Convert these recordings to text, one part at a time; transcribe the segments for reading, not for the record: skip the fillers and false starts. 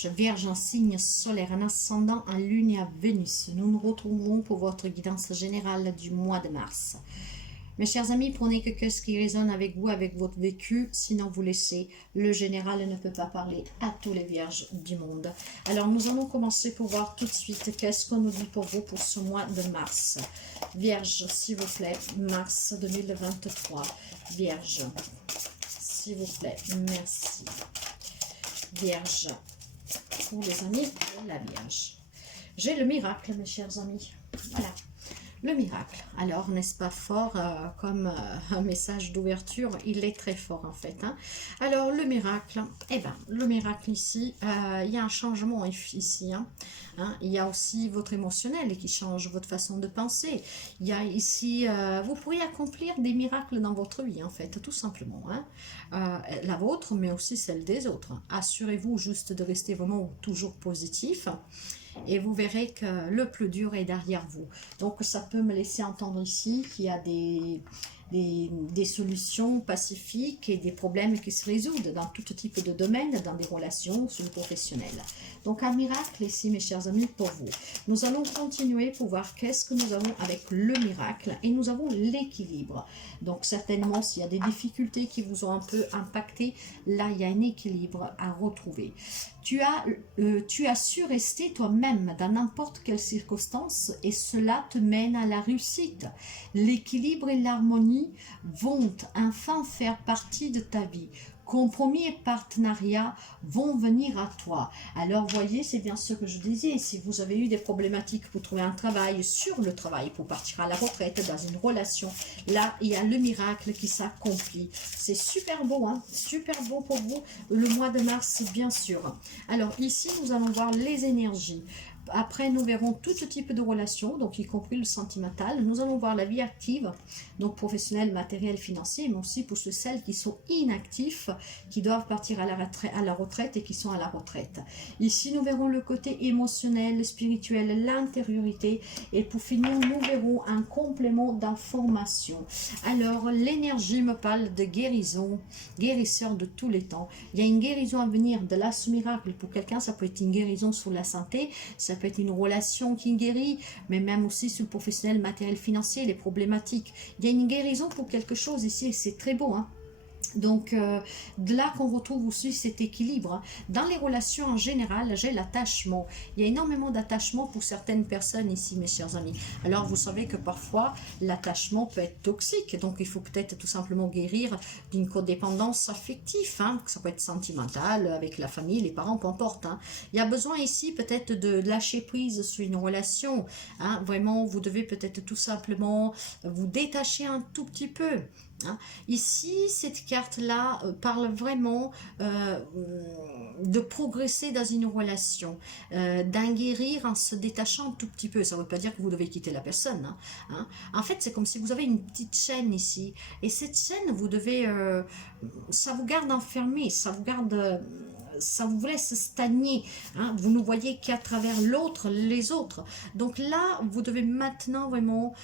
Vierge, Vierge en signe solaire, en ascendant, en lune et à Vénus. Nous nous retrouvons pour votre guidance générale du mois de mars. Mes chers amis, prenez que ce qui résonne avec vous, avec votre vécu, sinon vous laissez. Le général ne peut pas parler à tous les vierges du monde. Alors nous allons commencer pour voir tout de suite qu'est-ce qu'on nous dit pour vous pour ce mois de mars. Vierge, s'il vous plaît, mars 2023. Vierge, s'il vous plaît, merci. Vierge, pour les amis de la Vierge. J'ai le miracle, mes chers amis. Voilà. Le miracle, alors n'est-ce pas fort comme un message d'ouverture, il est très fort en fait. Hein. Alors le miracle, eh ben le miracle ici, il y a un changement ici. Hein. Il y a aussi votre émotionnel qui change, votre façon de penser. Il y a ici, vous pourriez accomplir des miracles dans votre vie en fait, tout simplement. Hein. La vôtre, mais aussi celle des autres. Assurez-vous juste de rester vraiment toujours positif. Et vous verrez que le plus dur est derrière vous. Donc ça peut me laisser entendre ici qu'il y a des solutions pacifiques et des problèmes qui se résoudent dans tout type de domaine, dans des relations, sur le professionnel. Donc un miracle ici, mes chers amis, pour vous. Nous allons continuer pour voir qu'est-ce que nous avons avec le miracle. Et nous avons l'équilibre. Donc certainement, s'il y a des difficultés qui vous ont un peu impacté, là, il y a un équilibre à retrouver. Tu as su rester toi-même dans n'importe quelle circonstance et cela te mène à la réussite. L'équilibre et l'harmonie vont enfin faire partie de ta vie. Compromis et partenariats vont venir à toi. Alors, voyez, c'est bien ce que je disais. Si vous avez eu des problématiques pour trouver un travail, sur le travail, pour partir à la retraite, dans une relation, là, il y a le miracle qui s'accomplit. C'est super beau, hein? Super beau pour vous, le mois de mars, bien sûr. Alors, ici, nous allons voir les énergies. Après, nous verrons tout type de relations, donc y compris le sentimental. Nous allons voir la vie active, donc professionnelle, matérielle, financière, mais aussi pour celles qui sont inactifs, qui doivent partir à la retraite et qui sont à la retraite. Ici, nous verrons le côté émotionnel, spirituel, l'intériorité. Et pour finir, nous verrons un complément d'information. Alors, l'énergie me parle de guérison, guérisseur de tous les temps. Il y a une guérison à venir de là, ce miracle. Pour quelqu'un, ça peut être une guérison sur la santé, ça peut être une relation qui guérit, mais même aussi sur le professionnel, matériel, financier, les problématiques. Il y a une guérison pour quelque chose ici et c'est très beau, hein. Donc, de là qu'on retrouve aussi cet équilibre. Dans les relations en général, j'ai l'attachement. Il y a énormément d'attachement pour certaines personnes ici, mes chers amis. Alors, vous savez que parfois, l'attachement peut être toxique. Donc, il faut peut-être tout simplement guérir d'une codépendance affective. Hein. Ça peut être sentimental, avec la famille, les parents, peu importe. Hein. Il y a besoin ici peut-être de lâcher prise sur une relation. Hein. Vraiment, vous devez peut-être tout simplement vous détacher un tout petit peu. Hein. Ici, cette carte-là parle vraiment de progresser dans une relation, d'en guérir en se détachant un tout petit peu. Ça ne veut pas dire que vous devez quitter la personne. Hein. En fait, c'est comme si vous avez une petite chaîne ici. Et cette chaîne, vous devez... ça vous garde enfermé, ça vous garde... ça vous laisse stagner, hein. Vous ne voyez qu'à travers l'autre, les autres. Donc là, vous devez maintenant vraiment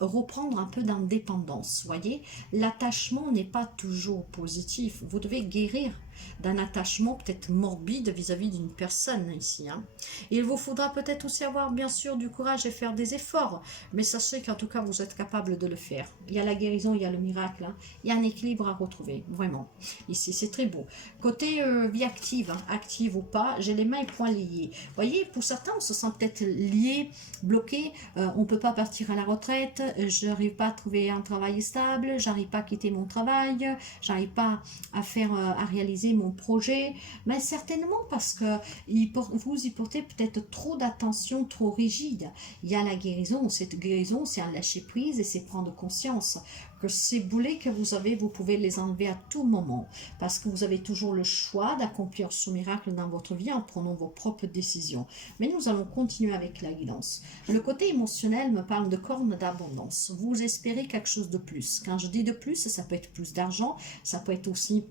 reprendre un peu d'indépendance, voyez. L'attachement n'est pas toujours positif. Vous devez guérir d'un attachement peut-être morbide vis-à-vis d'une personne ici. Hein. Il vous faudra peut-être aussi avoir bien sûr du courage et faire des efforts, mais sachez qu'en tout cas vous êtes capable de le faire. Il y a la guérison, il y a le miracle, hein. Il y a un équilibre à retrouver, vraiment. Ici, c'est très beau. Côté vie active, hein, active ou pas, j'ai les mains et poings liés. Vous voyez, pour certains, on se sent peut-être lié, bloqué, on ne peut pas partir à la retraite, je n'arrive pas à trouver un travail stable, j'arrive pas à quitter mon travail, j'arrive pas à à réaliser mon projet, mais certainement parce que vous y portez peut-être trop d'attention, trop rigide. Il y a la guérison, cette guérison c'est un lâcher prise et c'est prendre conscience que ces boulets que vous avez, vous pouvez les enlever à tout moment, parce que vous avez toujours le choix d'accomplir ce miracle dans votre vie en prenant vos propres décisions. Mais nous allons continuer avec la guidance. Le côté émotionnel me parle de cornes d'abondance. Vous espérez quelque chose de plus. Quand je dis de plus, ça peut être plus d'argent, ça peut être aussi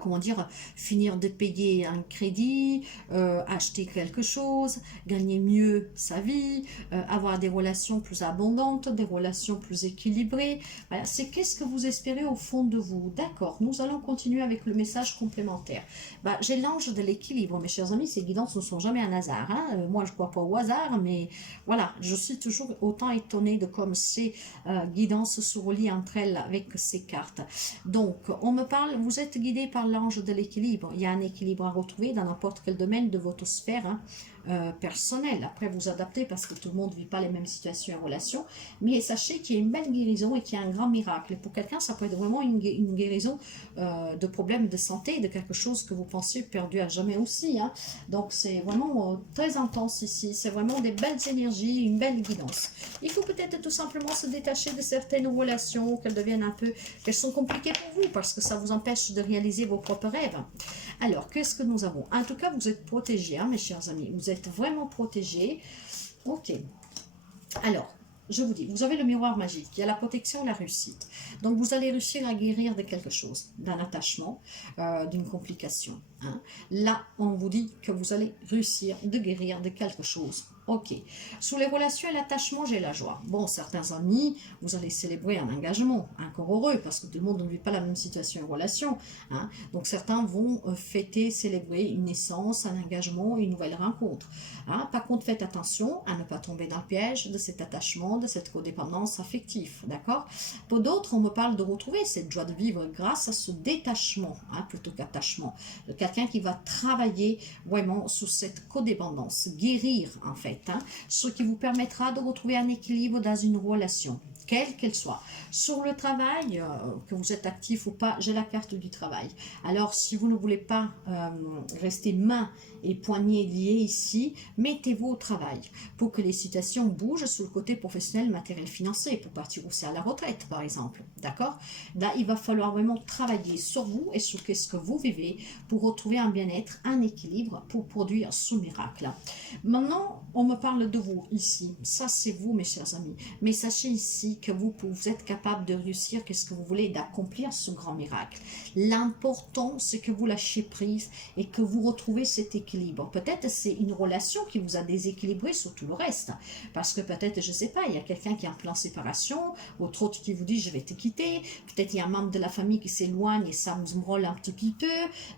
comment dire, finir de payer un crédit, acheter quelque chose, gagner mieux sa vie, avoir des relations plus abondantes, des relations plus équilibrées. Voilà, c'est qu'est-ce que vous espérez au fond de vous. D'accord, nous allons continuer avec le message complémentaire. Bah, j'ai l'ange de l'équilibre, mes chers amis, ces guidances ne sont jamais un hasard. Hein. Moi, je ne crois pas au hasard, mais voilà, je suis toujours autant étonnée de comme ces guidances se relient entre elles avec ces cartes. Donc, on me parle, vous êtes guidé par l'ange de l'équilibre. Il y a un équilibre à retrouver dans n'importe quel domaine de votre sphère personnelle. Après, vous adaptez parce que tout le monde ne vit pas les mêmes situations et relations. Mais sachez qu'il y a une belle guérison et qu'il y a un grand miracle. Et pour quelqu'un, ça peut être vraiment une guérison de problèmes de santé, de quelque chose que vous pensiez perdu à jamais aussi. Hein. Donc, c'est vraiment très intense ici. C'est vraiment des belles énergies, une belle guidance. Il faut peut-être tout simplement se détacher de certaines relations, qu'elles deviennent un peu, qu'elles sont compliquées pour vous parce que ça vous empêche de réaliser vos propres rêves. Alors, qu'est-ce que nous avons? En tout cas, vous êtes protégés, hein, mes chers amis. Vous êtes vraiment protégés. Ok. Alors, je vous dis, vous avez le miroir magique, il y a la protection, la réussite. Donc, vous allez réussir à guérir de quelque chose, d'un attachement, d'une complication. Hein. Là, on vous dit que vous allez réussir de guérir de quelque chose. Ok. Sous les relations et l'attachement, j'ai la joie. Bon, certains amis, vous allez célébrer un engagement, encore heureux, parce que tout le monde ne vit pas la même situation et relation. Hein. Donc, certains vont fêter, célébrer une naissance, un engagement, une nouvelle rencontre. Hein. Par contre, faites attention à ne pas tomber dans le piège de cet attachement, de cette codépendance affective. D'accord? Pour d'autres, on me parle de retrouver cette joie de vivre grâce à ce détachement, hein, plutôt qu'attachement. Quelqu'un qui va travailler vraiment sous cette codépendance, guérir en fait. Hein, ce qui vous permettra de retrouver un équilibre dans une relation, quelle qu'elle soit. Sur le travail, que vous êtes actif ou pas, j'ai la carte du travail. Alors, si vous ne voulez pas rester main et poignets liés ici, mettez-vous au travail pour que les situations bougent sur le côté professionnel, matériel, financier, pour partir aussi à la retraite, par exemple. D'accord? Là, il va falloir vraiment travailler sur vous et sur ce que vous vivez pour retrouver un bien-être, un équilibre, pour produire ce miracle. Maintenant, on me parle de vous ici. Ça, c'est vous, mes chers amis. Mais sachez ici que vous êtes capable de réussir qu'est-ce que vous voulez, d'accomplir ce grand miracle. L'important, c'est que vous lâchez prise et que vous retrouvez cet équilibre. Peut-être c'est une relation qui vous a déséquilibré sur tout le reste. Parce que peut-être, je ne sais pas, il y a quelqu'un qui est en plan séparation, votre autre qui vous dit je vais te quitter. Peut-être il y a un membre de la famille qui s'éloigne et ça vous rôle un petit peu.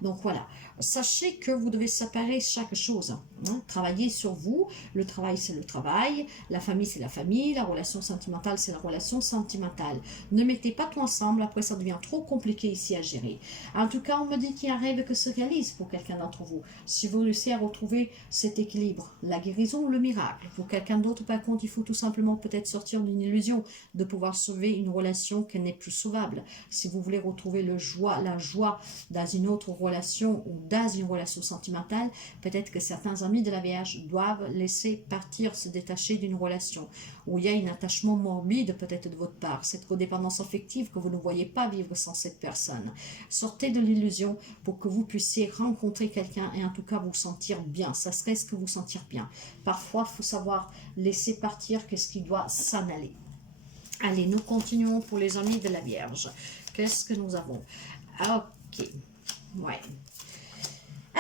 Donc voilà. Sachez que vous devez séparer chaque chose. Hein. Travailler sur vous. Le travail, c'est le travail. La famille, c'est la famille. La relation sentimentale, c'est la relation sentimentale. Ne mettez pas tout ensemble. Après, ça devient trop compliqué ici à gérer. En tout cas, on me dit qu'il y a un rêve qui se réalise pour quelqu'un d'entre vous. Si vous réussissez à retrouver cet équilibre, la guérison ou le miracle. Pour quelqu'un d'autre, par contre, il faut tout simplement peut-être sortir d'une illusion de pouvoir sauver une relation qui n'est plus sauvable. Si vous voulez retrouver la joie dans une autre relation ou dans une relation sentimentale, peut-être que certains amis de la Vierge doivent laisser partir, se détacher d'une relation où il y a un attachement morbide peut-être de votre part, cette codépendance affective que vous ne voyez pas vivre sans cette personne. Sortez de l'illusion pour que vous puissiez rencontrer quelqu'un et en tout cas vous sentir bien, ça serait ce que vous sentir bien. Parfois, il faut savoir laisser partir qu'est-ce qui doit s'en aller. Allez, nous continuons pour les amis de la Vierge. Qu'est-ce que nous avons? Ok, ouais.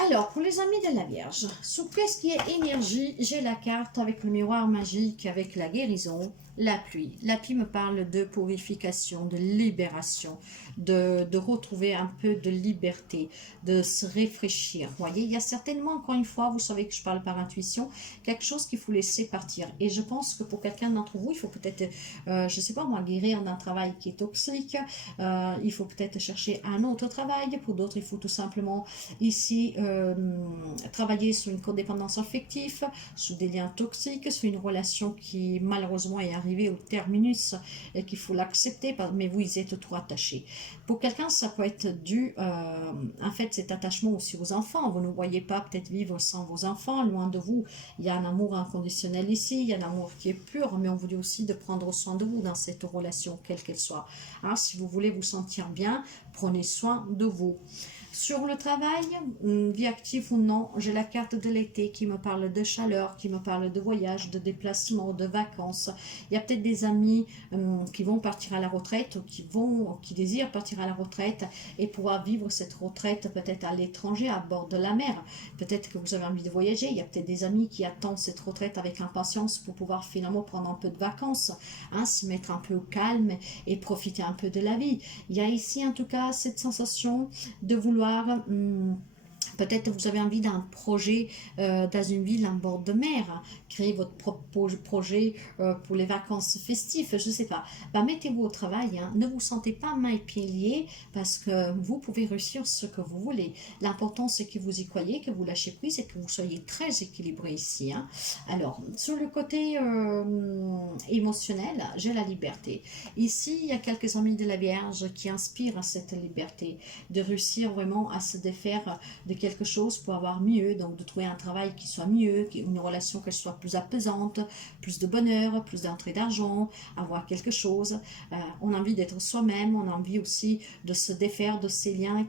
Alors, pour les amis de la Vierge, sous qu'est-ce qui est énergie, j'ai la carte avec le miroir magique, avec la guérison, la pluie. La pluie me parle de purification, de libération, de retrouver un peu de liberté, de se réfléchir. Vous voyez, il y a certainement, encore une fois, vous savez que je parle par intuition, quelque chose qu'il faut laisser partir. Et je pense que pour quelqu'un d'entre vous, il faut peut-être, je ne sais pas moi, guérir d'un travail qui est toxique. Il faut peut-être chercher un autre travail. Pour d'autres, il faut tout simplement ici travailler sur une codépendance affective, sur des liens toxiques, sur une relation qui malheureusement est arrivée au terminus et qu'il faut l'accepter, mais vous êtes trop attaché. Pour quelqu'un, ça peut être dû, en fait, cet attachement aussi aux enfants. Vous ne voyez pas peut-être vivre sans vos enfants, loin de vous. Il y a un amour inconditionnel ici, il y a un amour qui est pur, mais on vous dit aussi de prendre soin de vous dans cette relation, quelle qu'elle soit. Alors, si vous voulez vous sentir bien, prenez soin de vous. Sur le travail, vie active ou non, j'ai la carte de l'été qui me parle de chaleur, qui me parle de voyage, de déplacement, de vacances. Il y a peut-être des amis qui vont partir à la retraite, ou qui désirent partir à la retraite et pouvoir vivre cette retraite peut-être à l'étranger, à bord de la mer. Peut-être que vous avez envie de voyager. Il y a peut-être des amis qui attendent cette retraite avec impatience pour pouvoir finalement prendre un peu de vacances, hein, se mettre un peu au calme et profiter un peu de la vie. Il y a ici en tout cas cette sensation de vouloir... peut-être vous avez envie d'un projet dans une ville en bord de mer, hein. Créer votre propre projet pour les vacances festives, je ne sais pas. Bah, mettez-vous au travail, hein. Ne vous sentez pas main et pieds liés parce que vous pouvez réussir ce que vous voulez. L'important, c'est que vous y croyez, que vous lâchez prise et que vous soyez très équilibré ici, hein. Alors, sur le côté émotionnel, j'ai la liberté. Ici, il y a quelques amis de la Vierge qui inspirent cette liberté, de réussir vraiment à se défaire de quelque chose pour avoir mieux, donc de trouver un travail qui soit mieux, une relation qui soit plus apaisante, plus de bonheur, plus d'entrée d'argent, avoir quelque chose. On a envie d'être soi-même, on a envie aussi de se défaire de ces liens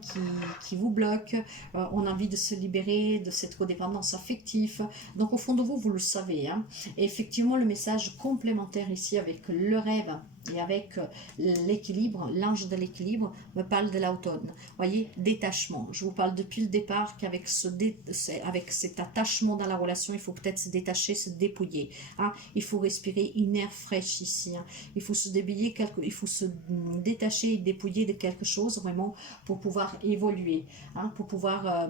qui vous bloquent, on a envie de se libérer de cette codépendance affective. Donc au fond de vous, vous le savez, hein. Et effectivement, le message complémentaire ici avec le rêve et avec l'équilibre, l'ange de l'équilibre me parle de l'automne. Voyez, détachement. Je vous parle depuis le départ qu'avec avec cet attachement dans la relation, il faut peut-être se détacher, se dépouiller, hein. Il faut respirer une air fraîche ici, hein. Il faut se il faut se détacher et dépouiller de quelque chose vraiment pour pouvoir évoluer, hein, pour pouvoir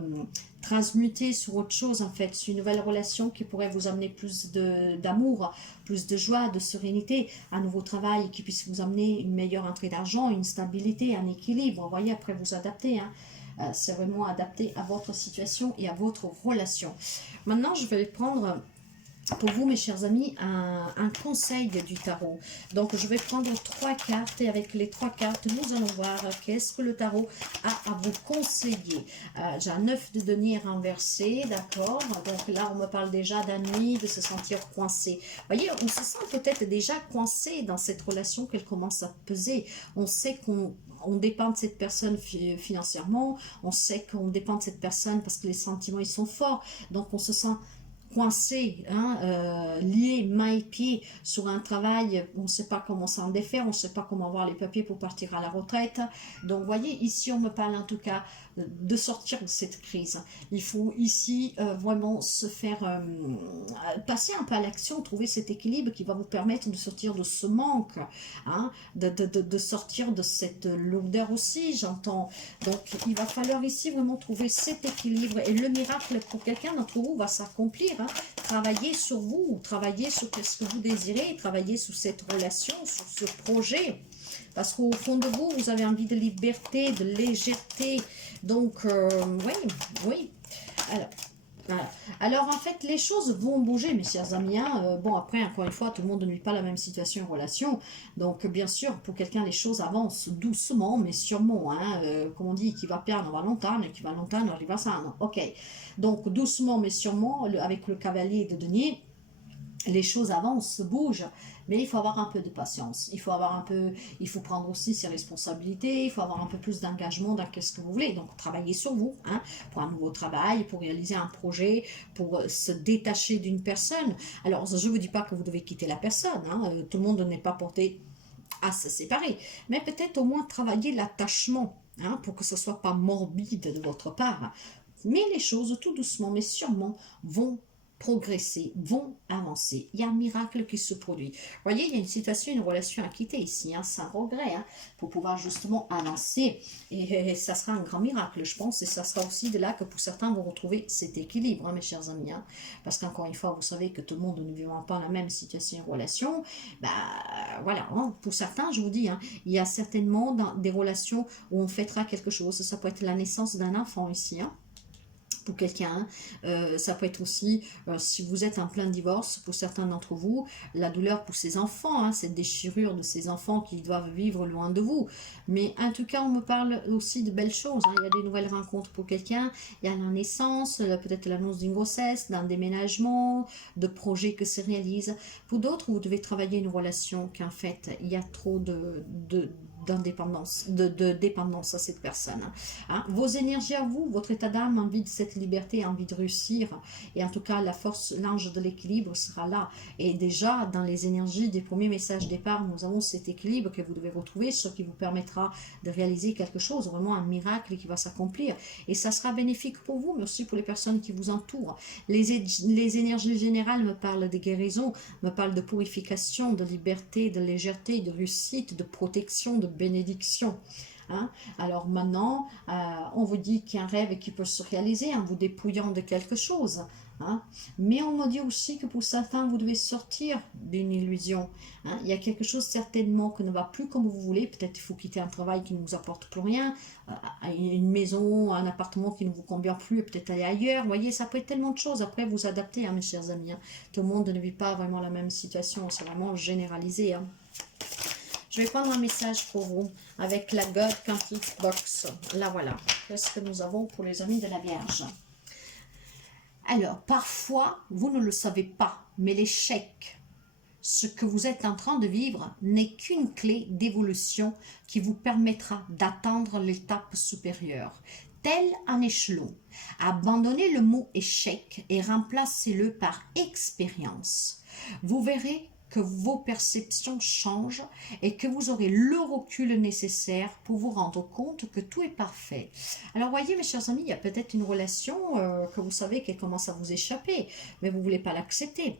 transmuter sur autre chose en fait, sur une nouvelle relation qui pourrait vous amener plus d'amour, plus de joie, de sérénité, un nouveau travail qui puisse vous amener une meilleure entrée d'argent, une stabilité, un équilibre. Vous voyez, après vous adapter, hein. C'est vraiment adapté à votre situation et à votre relation. Maintenant, je vais prendre pour vous, mes chers amis, un conseil du tarot. Donc, je vais prendre 3 cartes et avec les 3 cartes, nous allons voir qu'est-ce que le tarot a à vous conseiller. J'ai un 9 de denier renversé, d'accord. Donc là, on me parle déjà d'ennui, de se sentir coincé. Vous voyez, on se sent peut-être déjà coincé dans cette relation qu'elle commence à peser. On sait qu'on dépend de cette personne financièrement, on sait qu'on dépend de cette personne parce que les sentiments, ils sont forts. Donc, on se sent coincé, hein, lié main et pied sur un travail, on ne sait pas comment s'en défaire, on ne sait pas comment avoir les papiers pour partir à la retraite. Donc, vous voyez, ici, on me parle en tout cas de sortir de cette crise. Il faut ici vraiment se faire passer un peu à l'action, trouver cet équilibre qui va vous permettre de sortir de ce manque, hein, de sortir de cette lourdeur aussi, j'entends. Donc, il va falloir ici vraiment trouver cet équilibre et le miracle pour quelqu'un d'entre vous va s'accomplir, hein. Travailler sur vous, travailler sur ce que vous désirez, travailler sur cette relation, sur ce projet. Parce qu'au fond de vous, vous avez envie de liberté, de légèreté. Donc, oui. Alors, voilà. Alors, en fait, les choses vont bouger, mes chers amis, hein. Bon, après, encore une fois, tout le monde ne vit pas la même situation en relation. Donc, bien sûr, pour quelqu'un, les choses avancent doucement, mais sûrement, hein. Comme on dit, qui va perdre va longtemps, qui va longtemps arriva sano. Ok. Donc, doucement, mais sûrement, avec le cavalier de denier, les choses avancent, bougent, mais il faut avoir un peu de patience. Il faut prendre aussi ses responsabilités, il faut avoir un peu plus d'engagement dans ce que vous voulez. Donc, travailler sur vous, hein, pour un nouveau travail, pour réaliser un projet, pour se détacher d'une personne. Alors, je ne vous dis pas que vous devez quitter la personne, hein, tout le monde n'est pas porté à se séparer, mais peut-être au moins travailler l'attachement, hein, pour que ce ne soit pas morbide de votre part. Mais les choses, tout doucement, mais sûrement, vont progresser, vont avancer. Il y a un miracle qui se produit. Vous voyez, il y a une situation, une relation à quitter ici, hein, sans regret, hein, pour pouvoir justement avancer. Et ça sera un grand miracle, je pense. Et ça sera aussi de là que pour certains vont retrouver cet équilibre, hein, mes chers amis. Hein, parce qu'encore une fois, vous savez que tout le monde ne vivant pas la même situation et relation. Bah, voilà, hein, pour certains, je vous dis, hein, il y a certainement des relations où on fêtera quelque chose. Ça peut être la naissance d'un enfant ici, hein, pour quelqu'un, ça peut être aussi, si vous êtes en plein divorce, pour certains d'entre vous, la douleur pour ces enfants, hein, cette déchirure de ces enfants qui doivent vivre loin de vous. Mais en tout cas, on me parle aussi de belles choses, hein. Il y a des nouvelles rencontres pour quelqu'un, il y a la naissance, peut-être l'annonce d'une grossesse, d'un déménagement, de projets que se réalisent. Pour d'autres, vous devez travailler une relation qu'en fait, il y a trop d'indépendance, de dépendance à cette personne. Hein. Vos énergies à vous, votre état d'âme, envie de cette liberté, envie de réussir, et en tout cas la force, l'ange de l'équilibre sera là. Et déjà dans les énergies des premiers messages départ, nous avons cet équilibre que vous devez retrouver, ce qui vous permettra de réaliser quelque chose, vraiment un miracle qui va s'accomplir. Et ça sera bénéfique pour vous, mais aussi pour les personnes qui vous entourent. Les énergies générales me parlent de guérison, me parlent de purification, de liberté, de légèreté, de réussite, de protection, de bénédiction. Hein? Alors maintenant, on vous dit qu'il y a un rêve qui peut se réaliser en vous dépouillant de quelque chose. Hein? Mais on me dit aussi que pour certains, vous devez sortir d'une illusion. Hein? Il y a quelque chose certainement qui ne va plus comme vous voulez. Peut-être il faut quitter un travail qui ne vous apporte plus rien, une maison, un appartement qui ne vous convient plus, peut-être aller ailleurs. Vous voyez, ça peut être tellement de choses. Après, vous adaptez, hein, mes chers amis. Hein? Tout le monde ne vit pas vraiment la même situation. C'est vraiment généralisé. Hein? Je vais prendre un message pour vous avec la God Quantic Box. Là, voilà. Qu'est-ce que nous avons pour les amis de la Vierge? Alors, parfois, vous ne le savez pas, mais l'échec, ce que vous êtes en train de vivre, n'est qu'une clé d'évolution qui vous permettra d'atteindre l'étape supérieure. Tel un échelon, abandonnez le mot échec et remplacez-le par expérience. Vous verrez que vos perceptions changent et que vous aurez le recul nécessaire pour vous rendre compte que tout est parfait. Alors voyez mes chers amis, il y a peut-être une relation que vous savez qu'elle commence à vous échapper, mais vous ne voulez pas l'accepter.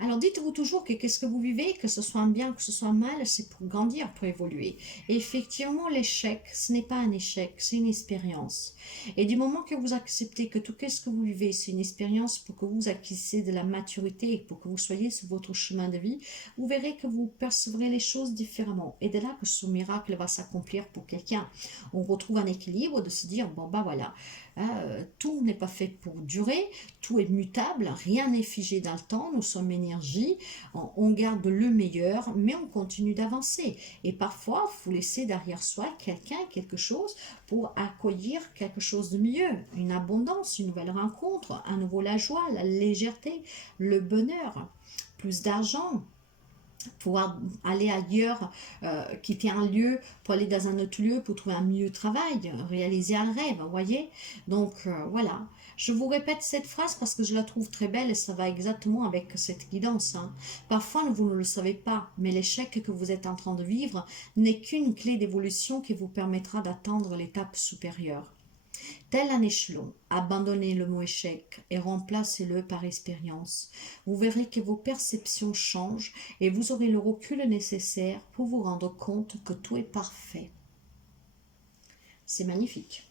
Alors dites-vous toujours que qu'est-ce que vous vivez, que ce soit bien, que ce soit mal, c'est pour grandir, pour évoluer. Et effectivement, l'échec, ce n'est pas un échec, c'est une expérience. Et du moment que vous acceptez que tout ce que vous vivez, c'est une expérience pour que vous acquissiez de la maturité et pour que vous soyez sur votre chemin de vie, vous verrez que vous percevrez les choses différemment. Et de là que ce miracle va s'accomplir pour quelqu'un. On retrouve un équilibre de se dire, bon bah voilà, tout n'est pas fait pour durer, tout est mutable, rien n'est figé dans le temps, nous sommes énergie, on garde le meilleur, mais on continue d'avancer. Et parfois, il faut laisser derrière soi quelqu'un, quelque chose, pour accueillir quelque chose de mieux, une abondance, une nouvelle rencontre, à nouveau la joie, la légèreté, le bonheur, plus d'argent, pouvoir aller ailleurs, quitter un lieu pour aller dans un autre lieu, pour trouver un mieux travail, réaliser un rêve, vous voyez. Donc voilà, je vous répète cette phrase parce que je la trouve très belle et ça va exactement avec cette guidance. Hein. Parfois, vous ne le savez pas, mais l'échec que vous êtes en train de vivre n'est qu'une clé d'évolution qui vous permettra d'atteindre l'étape supérieure. Tel un échelon, abandonnez le mot échec et remplacez-le par expérience. Vous verrez que vos perceptions changent et vous aurez le recul nécessaire pour vous rendre compte que tout est parfait. C'est magnifique.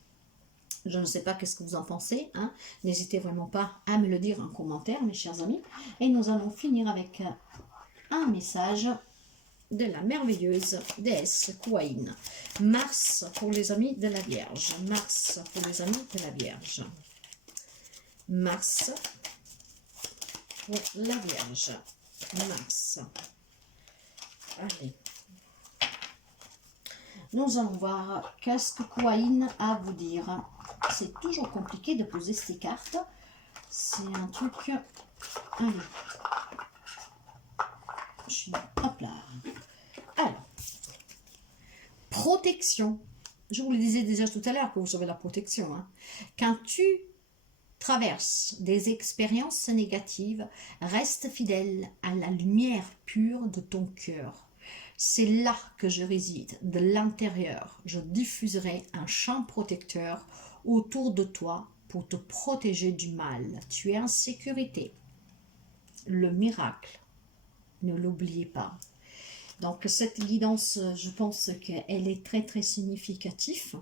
Je ne sais pas qu'est-ce que vous en pensez. Hein. N'hésitez vraiment pas à me le dire en commentaire, mes chers amis. Et nous allons finir avec un message de la merveilleuse déesse Kuan. Mars pour les amis de la Vierge. Mars pour les amis de la Vierge. Mars pour la Vierge. Mars. Allez. Nous allons voir qu'est-ce que Kuan a à vous dire. C'est toujours compliqué de poser ces cartes. C'est un truc... Allez. Hop là. Alors, protection. Je vous le disais déjà tout à l'heure que vous avez la protection. Hein. Quand tu traverses des expériences négatives, reste fidèle à la lumière pure de ton cœur. C'est là que je réside, de l'intérieur. Je diffuserai un champ protecteur autour de toi pour te protéger du mal. Tu es en sécurité. Le miracle, ne l'oubliez pas. Donc cette guidance, je pense qu'elle est très très significative.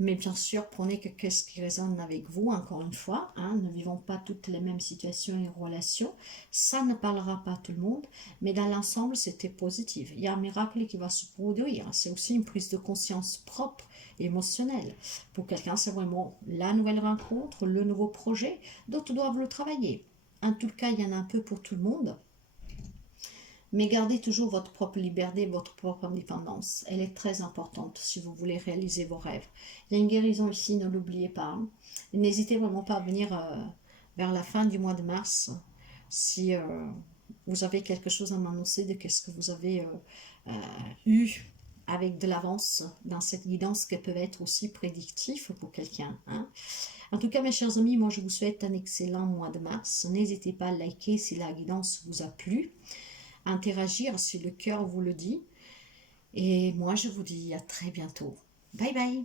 Mais bien sûr, prenez que qu'est-ce qui résonne avec vous, encore une fois. Hein, ne vivons pas toutes les mêmes situations et relations. Ça ne parlera pas à tout le monde, mais dans l'ensemble, c'était positif. Il y a un miracle qui va se produire. C'est aussi une prise de conscience propre, émotionnelle. Pour quelqu'un, c'est vraiment la nouvelle rencontre, le nouveau projet. D'autres doivent le travailler. En tout cas, il y en a un peu pour tout le monde. Mais gardez toujours votre propre liberté, votre propre indépendance. Elle est très importante si vous voulez réaliser vos rêves. Il y a une guérison ici, ne l'oubliez pas. Hein. N'hésitez vraiment pas à venir vers la fin du mois de mars si vous avez quelque chose à m'annoncer de qu'est-ce que vous avez eu avec de l'avance dans cette guidance qui peut être aussi prédictif pour quelqu'un. Hein. En tout cas, mes chers amis, moi je vous souhaite un excellent mois de mars. N'hésitez pas à liker si la guidance vous a plu, à interagir si le cœur vous le dit. Et moi je vous dis à très bientôt. Bye bye.